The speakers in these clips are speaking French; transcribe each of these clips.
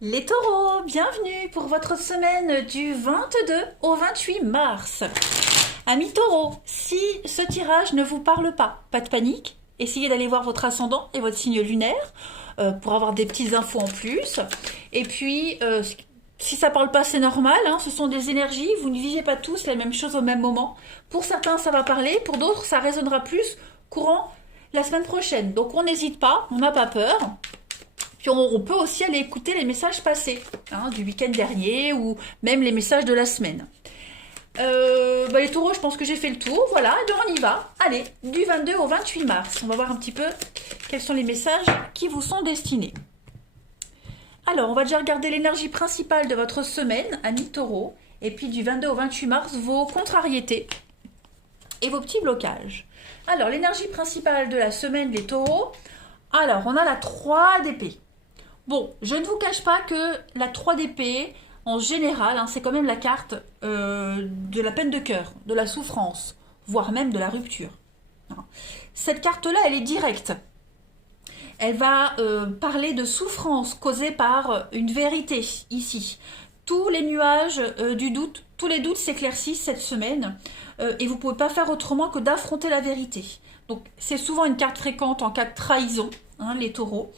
Les taureaux, bienvenue pour votre semaine du 22 au 28 mars. Amis taureaux, si ce tirage ne vous parle pas de panique, essayez d'aller voir votre ascendant et votre signe lunaire pour avoir des petites infos en plus. Et puis, si ça parle pas, c'est normal, hein, ce sont des énergies, vous ne vivez pas tous la même chose au même moment. Pour certains, ça va parler, pour d'autres, ça résonnera plus courant la semaine prochaine. Donc on n'hésite pas, on n'a pas peur. Puis on peut aussi aller écouter les messages passés, hein, du week-end dernier ou même les messages de la semaine. Les taureaux, je pense que j'ai fait le tour. Voilà, et bien on y va. Allez, du 22 au 28 mars. On va voir un petit peu quels sont les messages qui vous sont destinés. Alors, on va déjà regarder l'énergie principale de votre semaine, amis taureaux. Et puis du 22 au 28 mars, vos contrariétés et vos petits blocages. Alors, l'énergie principale de la semaine, les taureaux. Alors, on a la 3 d'épée. Bon, je ne vous cache pas que la 3 d'épée, en général, hein, c'est quand même la carte de la peine de cœur, de la souffrance, voire même de la rupture. Cette carte-là, elle est directe. Elle va parler de souffrance causée par une vérité, ici. Tous les nuages du doute, tous les doutes s'éclaircissent cette semaine et vous ne pouvez pas faire autrement que d'affronter la vérité. Donc c'est souvent une carte fréquente en cas de trahison, hein, les taureaux,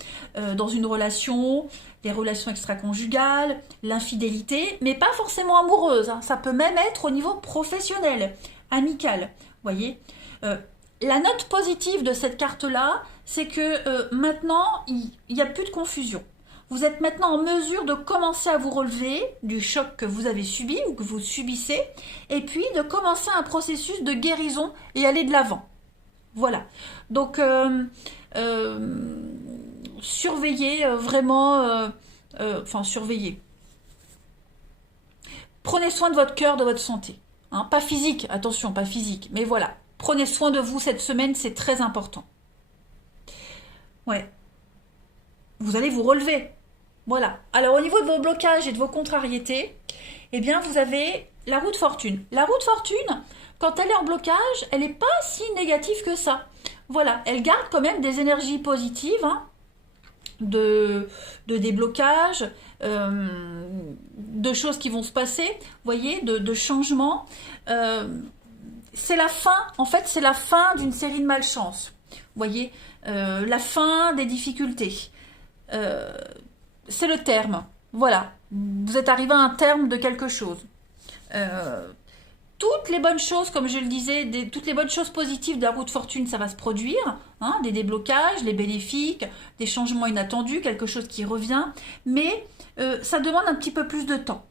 dans une relation, les relations extra-conjugales, l'infidélité, mais pas forcément amoureuse, hein, ça peut même être au niveau professionnel, amical, voyez. La note positive de cette carte-là, c'est que maintenant, il n'y a plus de confusion. Vous êtes maintenant en mesure de commencer à vous relever du choc que vous avez subi ou que vous subissez, et puis de commencer un processus de guérison et aller de l'avant. Voilà. Donc, surveillez vraiment, surveillez. Prenez soin de votre cœur, de votre santé. Hein, pas physique, attention, pas physique, mais voilà. Prenez soin de vous cette semaine, c'est très important. Ouais. Vous allez vous relever. Voilà. Alors au niveau de vos blocages et de vos contrariétés, eh bien vous avez la roue de fortune. La roue de fortune, quand elle est en blocage, elle n'est pas si négative que ça. Voilà, elle garde quand même des énergies positives, hein, de déblocage, de choses qui vont se passer, vous voyez, de changements. C'est la fin, en fait, c'est la fin d'une série de malchances. Vous voyez, la fin des difficultés. C'est le terme. Voilà, vous êtes arrivé à un terme de quelque chose. Toutes les bonnes choses, comme je le disais, toutes les bonnes choses positives de la roue de fortune, ça va se produire, hein, des déblocages, les bénéfiques, des changements inattendus, quelque chose qui revient, mais ça demande un petit peu plus de temps.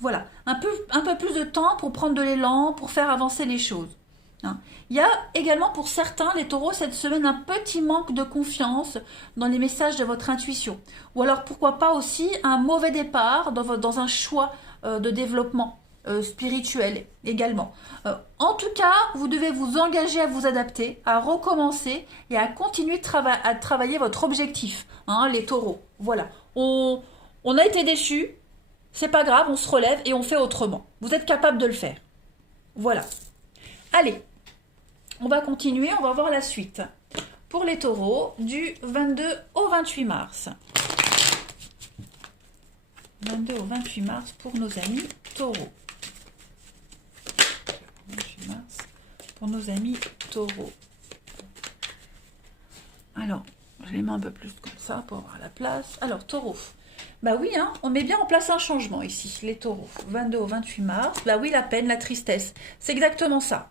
Voilà, un peu plus de temps pour prendre de l'élan, pour faire avancer les choses. Hein. Il y a également pour certains, les taureaux, cette semaine, un petit manque de confiance dans les messages de votre intuition. Ou alors, pourquoi pas aussi un mauvais départ dans un choix de développement spirituel également. En tout cas, vous devez vous engager à vous adapter, à recommencer et à continuer à travailler votre objectif, hein, les taureaux. Voilà, on a été déçus, c'est pas grave, on se relève et on fait autrement. Vous êtes capable de le faire. Voilà. Allez, on va continuer, on va voir la suite. Pour les taureaux, du 22 au 28 mars. 22 au 28 mars pour nos amis taureaux. 28 mars pour nos amis taureaux. Alors, je les mets un peu plus comme ça pour avoir la place. Alors, taureau. Bah oui, hein, on met bien en place un changement ici, les taureaux. 22 au 28 mars. Bah oui, la peine, la tristesse. C'est exactement ça.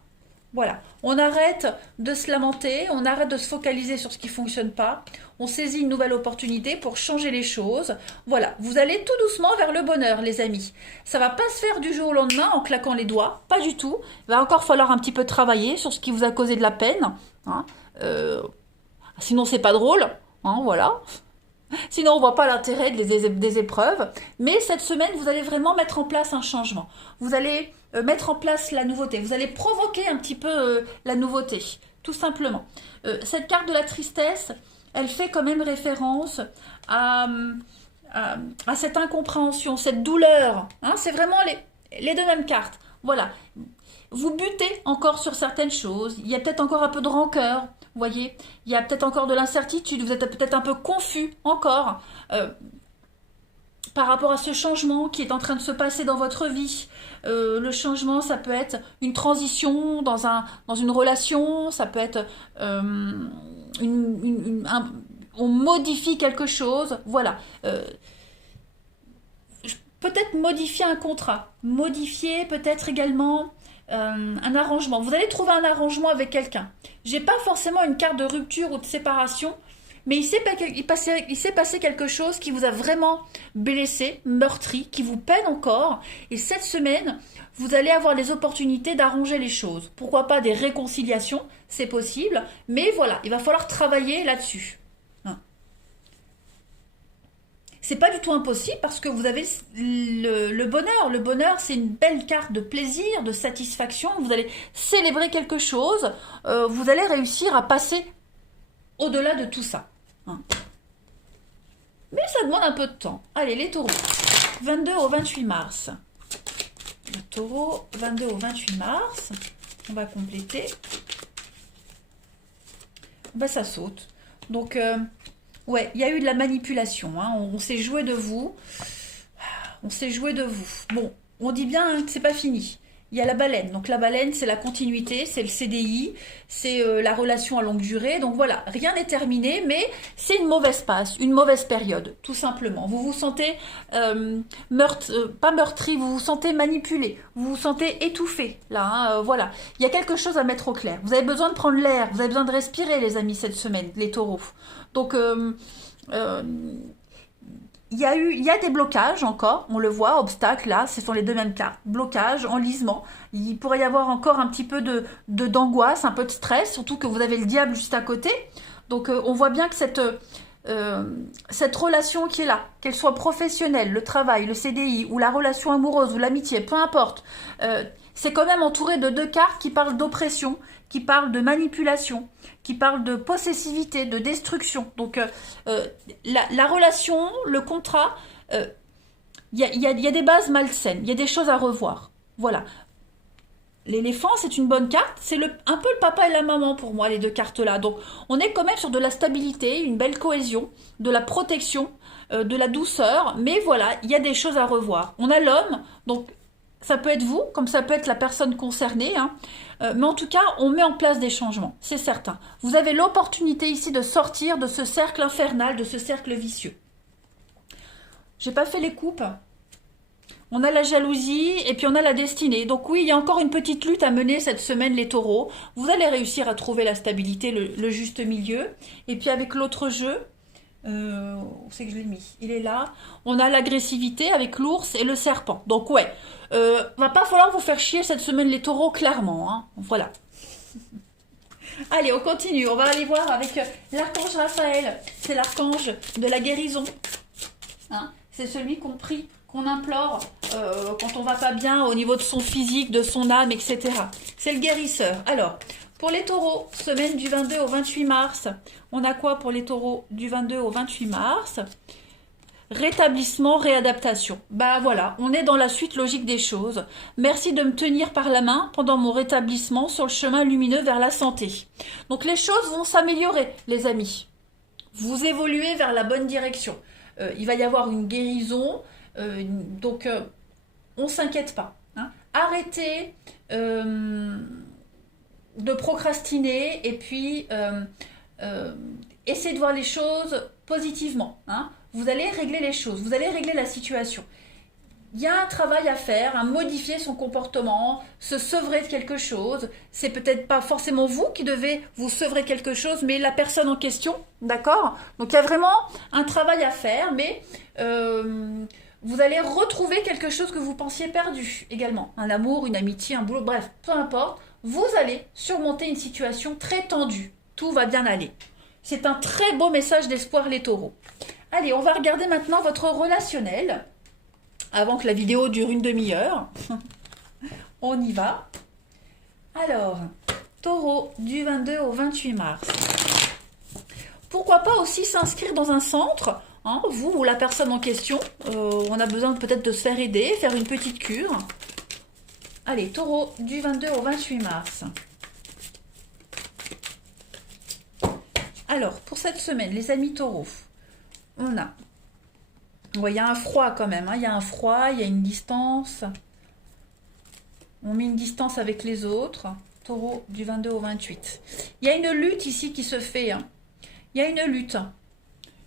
Voilà, on arrête de se lamenter, on arrête de se focaliser sur ce qui ne fonctionne pas, on saisit une nouvelle opportunité pour changer les choses. Voilà, vous allez tout doucement vers le bonheur, les amis. Ça va pas se faire du jour au lendemain en claquant les doigts, pas du tout. Il va encore falloir un petit peu travailler sur ce qui vous a causé de la peine. Hein. Sinon, c'est pas drôle. Hein, voilà. Sinon, on ne voit pas l'intérêt des épreuves. Mais cette semaine, vous allez vraiment mettre en place un changement. Vous allez mettre en place la nouveauté. Vous allez provoquer un petit peu la nouveauté, tout simplement. Cette carte de la tristesse, elle fait quand même référence à cette incompréhension, cette douleur. Hein, c'est vraiment les deux mêmes cartes. Voilà. Vous butez encore sur certaines choses. Il y a peut-être encore un peu de rancœur. Vous voyez, il y a peut-être encore de l'incertitude. Vous êtes peut-être un peu confus encore. par rapport à ce changement qui est en train de se passer dans votre vie. Le changement, ça peut être une transition dans une relation, ça peut être on modifie quelque chose, voilà. Peut-être modifier un contrat, modifier peut-être également un arrangement. Vous allez trouver un arrangement avec quelqu'un. J'ai pas forcément une carte de rupture ou de séparation, mais il s'est passé quelque chose qui vous a vraiment blessé, meurtri, qui vous peine encore. Et cette semaine, vous allez avoir les opportunités d'arranger les choses. Pourquoi pas des réconciliations, c'est possible. Mais voilà, il va falloir travailler là-dessus. C'est pas du tout impossible parce que vous avez le bonheur. Le bonheur, c'est une belle carte de plaisir, de satisfaction. Vous allez célébrer quelque chose. Vous allez réussir à passer au-delà de tout ça. Mais ça demande un peu de temps. Allez, les taureaux. 22 au 28 mars. Le taureau, 22 au 28 mars. On va compléter. Ben, ça saute. Donc, ouais, il y a eu de la manipulation. On s'est joué de vous. On s'est joué de vous. Bon, on dit bien que c'est pas fini. Il y a la baleine. Donc la baleine, c'est la continuité, c'est le CDI, c'est la relation à longue durée. Donc voilà, rien n'est terminé, mais c'est une mauvaise passe, une mauvaise période, tout simplement. Vous vous sentez pas meurtri, vous vous sentez manipulé, vous vous sentez étouffé. Là, voilà. Il y a quelque chose à mettre au clair. Vous avez besoin de prendre l'air, vous avez besoin de respirer, les amis, cette semaine, les taureaux. Donc, il y a des blocages encore, on le voit, obstacles, là, ce sont les deux mêmes cartes. Blocage, enlisement. Il pourrait y avoir encore un petit peu d'angoisse, un peu de stress, surtout que vous avez le diable juste à côté. Donc on voit bien que cette relation qui est là, qu'elle soit professionnelle, le travail, le CDI, ou la relation amoureuse, ou l'amitié, peu importe, c'est quand même entouré de deux cartes qui parlent d'oppression, qui parlent de manipulation, qui parlent de possessivité, de destruction. Donc la relation, le contrat, il y a des bases malsaines, il y a des choses à revoir. Voilà. L'éléphant, c'est une bonne carte, c'est un peu le papa et la maman pour moi, les deux cartes-là. Donc on est quand même sur de la stabilité, une belle cohésion, de la protection, de la douceur, mais voilà, il y a des choses à revoir. On a l'homme, donc ça peut être vous, comme ça peut être la personne concernée, mais en tout cas, on met en place des changements, c'est certain. Vous avez l'opportunité ici de sortir de ce cercle infernal, de ce cercle vicieux. J'ai pas fait les coupes. On a la jalousie et puis on a la destinée. Donc oui, il y a encore une petite lutte à mener cette semaine, les taureaux. Vous allez réussir à trouver la stabilité, le juste milieu. Et puis avec l'autre jeu, où c'est que je l'ai mis? Il est là. On a l'agressivité avec l'ours et le serpent. Donc ouais, va pas falloir vous faire chier cette semaine, les taureaux, clairement. Voilà. Allez, on continue. On va aller voir avec l'archange Raphaël. C'est l'archange de la guérison. C'est celui qu'on implore quand on va pas bien au niveau de son physique, de son âme, etc. C'est le guérisseur. Alors, pour les taureaux, semaine du 22 au 28 mars, on a quoi pour les taureaux du 22 au 28 mars? Rétablissement, réadaptation. Bah voilà, on est dans la suite logique des choses. Merci de me tenir par la main pendant mon rétablissement sur le chemin lumineux vers la santé. Donc les choses vont s'améliorer, les amis. Vous évoluez vers la bonne direction. Il va y avoir une guérison, donc on ne s'inquiète pas. Arrêtez de procrastiner et puis essayez de voir les choses positivement. Vous allez régler les choses, vous allez régler la situation. Il y a un travail à faire, à modifier son comportement, se sevrer de quelque chose. C'est peut-être pas forcément vous qui devez vous sevrer quelque chose, mais la personne en question, d'accord? Donc il y a vraiment un travail à faire, mais vous allez retrouver quelque chose que vous pensiez perdu également. Un amour, une amitié, un boulot, bref, peu importe. Vous allez surmonter une situation très tendue. Tout va bien aller. C'est un très beau message d'espoir, les taureaux. Allez, on va regarder maintenant votre relationnel. Avant que la vidéo dure une demi-heure. On y va. Alors, taureau du 22 au 28 mars. Pourquoi pas aussi s'inscrire dans un centre, vous ou la personne en question. On a besoin peut-être de se faire aider, faire une petite cure. Allez, taureau du 22 au 28 mars. Alors, pour cette semaine, les amis taureaux, on a Ouais, il y a un froid quand même, hein. Il y a un froid, il y a une distance. On met une distance avec les autres. Taureau du 22 au 28. Il y a une lutte ici qui se fait, hein. Il y a une lutte.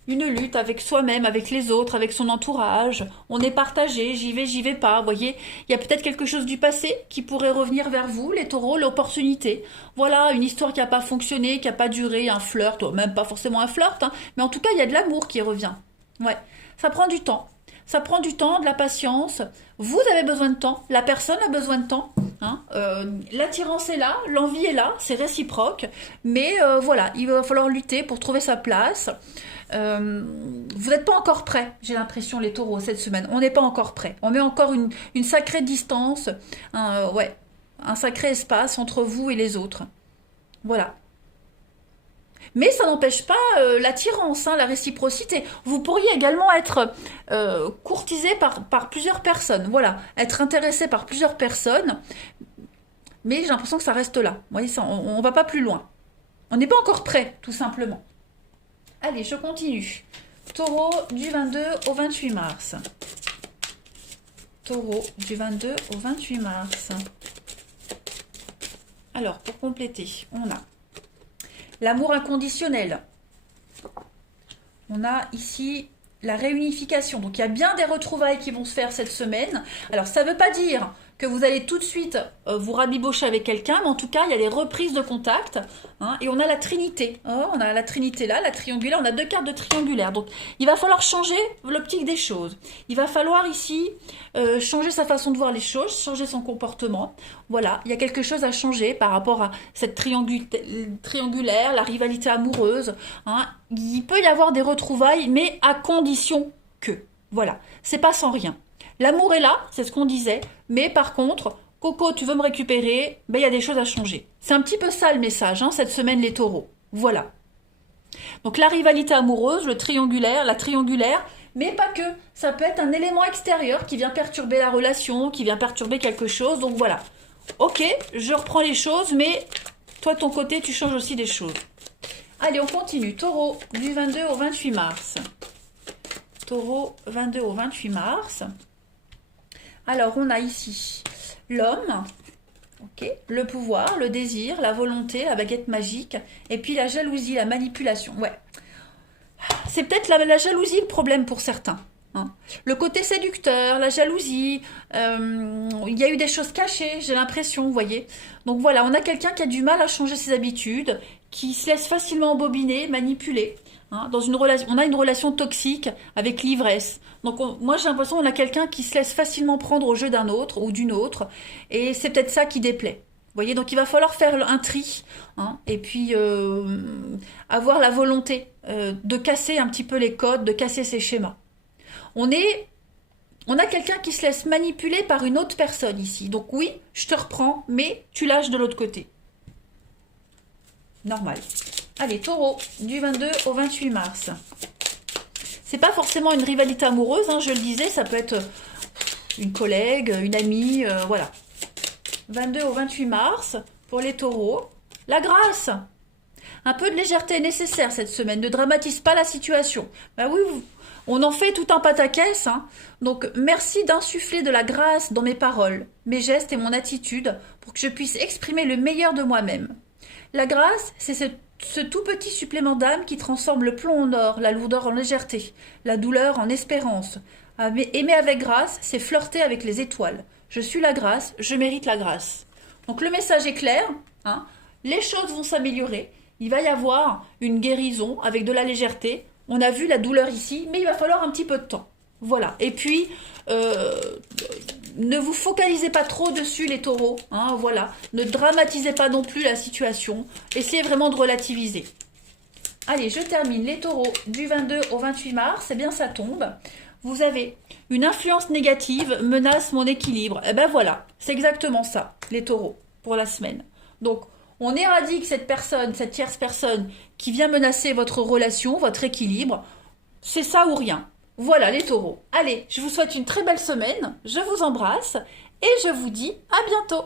Une lutte avec soi-même, avec les autres, avec son entourage. On est partagé, j'y vais pas. Vous voyez, il y a peut-être quelque chose du passé qui pourrait revenir vers vous, les taureaux, l'opportunité. Voilà, une histoire qui n'a pas fonctionné, qui n'a pas duré, un flirt, ou même pas forcément un flirt, hein, mais en tout cas, il y a de l'amour qui revient. Ouais, ça prend du temps. Ça prend du temps, de la patience. Vous avez besoin de temps, la personne a besoin de temps. Hein. L'attirance est là, l'envie est là, c'est réciproque. Mais voilà, il va falloir lutter pour trouver sa place. Vous n'êtes pas encore prêts, j'ai l'impression, les taureaux, cette semaine. On n'est pas encore prêts. On met encore une sacrée distance, ouais, un sacré espace entre vous et les autres. Voilà. Mais ça n'empêche pas l'attirance, hein, la réciprocité. Vous pourriez également être courtisé par plusieurs personnes. Voilà, être intéressé par plusieurs personnes. Mais j'ai l'impression que ça reste là. Vous voyez, on ne va pas plus loin. On n'est pas encore prêt, tout simplement. Allez, je continue. Taureau du 22 au 28 mars. Taureau du 22 au 28 mars. Alors, pour compléter, on a l'amour inconditionnel. On a ici la réunification. Donc, il y a bien des retrouvailles qui vont se faire cette semaine. Alors, ça ne veut pas dire que vous allez tout de suite vous rabibocher avec quelqu'un, mais en tout cas, il y a des reprises de contact, hein, et on a la trinité. Oh, on a la trinité là, la triangulaire, on a deux cartes de triangulaire. Donc, il va falloir changer l'optique des choses. Il va falloir ici changer sa façon de voir les choses, changer son comportement. Voilà, il y a quelque chose à changer par rapport à cette triangulaire, la rivalité amoureuse. Hein. Il peut y avoir des retrouvailles, mais à condition que. Voilà, c'est pas sans rien. L'amour est là, c'est ce qu'on disait, mais par contre, Coco, tu veux me récupérer, ben, il y a des choses à changer. C'est un petit peu ça le message, hein, cette semaine, les taureaux. Voilà. Donc la rivalité amoureuse, le triangulaire, la triangulaire, mais pas que. Ça peut être un élément extérieur qui vient perturber la relation, qui vient perturber quelque chose. Donc voilà. Ok, je reprends les choses, mais toi, de ton côté, tu changes aussi des choses. Allez, on continue. Taureau, du 22 au 28 mars. Taureau, 22 au 28 mars. Alors, on a ici l'homme, okay, le pouvoir, le désir, la volonté, la baguette magique, et puis la jalousie, la manipulation. Ouais. C'est peut-être la jalousie le problème pour certains. Hein. Le côté séducteur, la jalousie, il y a eu des choses cachées, j'ai l'impression, vous voyez. Donc voilà, on a quelqu'un qui a du mal à changer ses habitudes, qui se laisse facilement embobiner, manipuler. Hein, dans une relation, on a une relation toxique avec l'ivresse. Donc moi j'ai l'impression qu'on a quelqu'un qui se laisse facilement prendre au jeu d'un autre ou d'une autre, et c'est peut-être ça qui déplaît. Vous voyez, donc il va falloir faire un tri, hein, et puis avoir la volonté de casser un petit peu les codes, de casser ces schémas. On a quelqu'un qui se laisse manipuler par une autre personne ici. Donc oui, je te reprends, mais tu lâches de l'autre côté. Normal. Allez, taureau, du 22 au 28 mars. C'est pas forcément une rivalité amoureuse, hein, je le disais, ça peut être une collègue, une amie, voilà. 22 au 28 mars, pour les taureaux. La grâce. Un peu de légèreté est nécessaire cette semaine, ne dramatise pas la situation. Ben oui, on en fait tout un pataquès, hein. Donc merci d'insuffler de la grâce dans mes paroles, mes gestes et mon attitude, pour que je puisse exprimer le meilleur de moi-même. La grâce, c'est ce tout petit supplément d'âme qui transforme le plomb en or, la lourdeur en légèreté, la douleur en espérance. Aimer avec grâce, c'est flirter avec les étoiles. Je suis la grâce, je mérite la grâce. Donc le message est clair, hein, les choses vont s'améliorer, il va y avoir une guérison avec de la légèreté. On a vu la douleur ici, mais il va falloir un petit peu de temps. Voilà. Et puis, ne vous focalisez pas trop dessus, les taureaux. Hein, voilà. Ne dramatisez pas non plus la situation. Essayez vraiment de relativiser. Allez, je termine. Les taureaux du 22 au 28 mars, eh bien, ça tombe. Vous avez une influence négative menace mon équilibre. Eh ben voilà, c'est exactement ça, les taureaux, pour la semaine. Donc, on éradique cette personne, cette tierce personne qui vient menacer votre relation, votre équilibre. C'est ça ou rien. Voilà les taureaux. Allez, je vous souhaite une très belle semaine, je vous embrasse et je vous dis à bientôt.